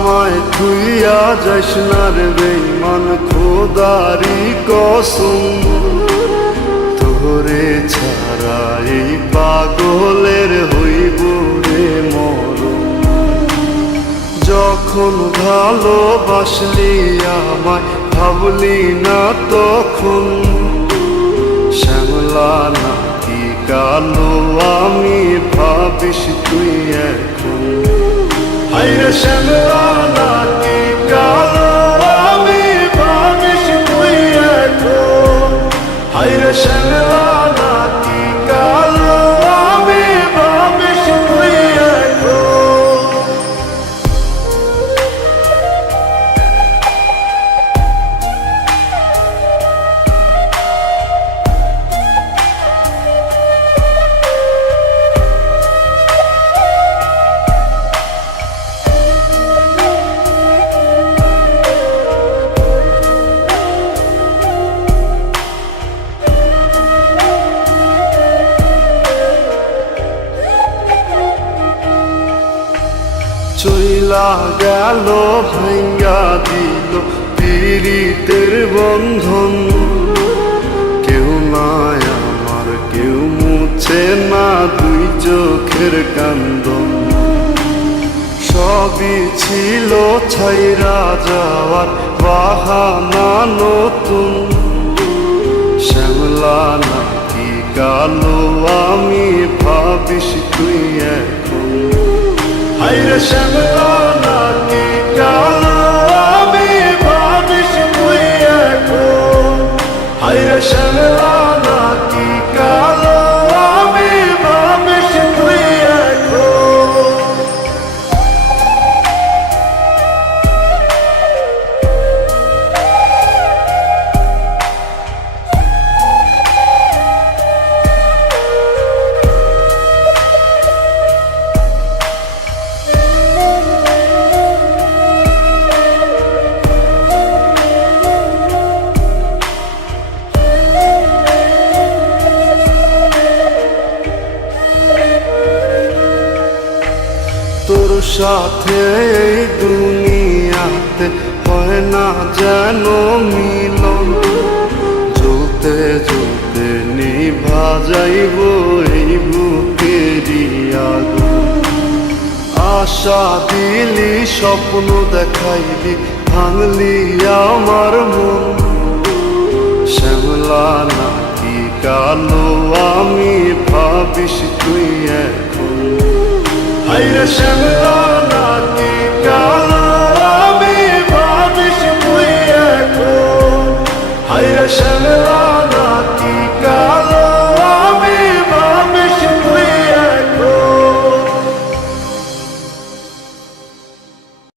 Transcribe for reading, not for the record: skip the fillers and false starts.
আমায় তুইয়া যাস না রে বেঈমান, খোদারি কসম তোরে ছাড়া এই পাগলের হইব রে মরণ। যখন ভালোবাসলি আমায় ভাবলি না তখন, শ্যামলা নাকি কালো আমি ভাবিস তুই এখন। হায়রে শ্যামলা নাকি কালো আমি ভাবিস তুই এখন। হায়রে শ্যামলা নাকি কালো আমি ভাবিস তুই এখন। চইলা গেল ভাঙ্গা দিল পীড়িতের বন্ধন, কেউ নাই আমার কেউ মুছে না দুই চোখের কান্দন। সবই ছিল ছাইরা যাওয়ার বাহানা নতুন, শ্যামলা নাকি কালো আমি ভাবিস তুই এখন। হায়রে শ্যামলা নাকি কালো আমি ভাবিস তুই এখন। হায়রে শ্যামলা নাকি কালো আমি ভাবিস তুই এখন। তোর সাথে এই দুনিয়াতে হয় না যেন মিলন, জ্বলতে জ্বলতে নিভা যাইব এই বুকেরই আগুন। আশা দিলি স্বপ্ন দেখাইলি ভাঙলি আমার মন, শ্যামলা নাকি কালো আমি ভাবিস তুই এখন। হায়রে শ্যামলা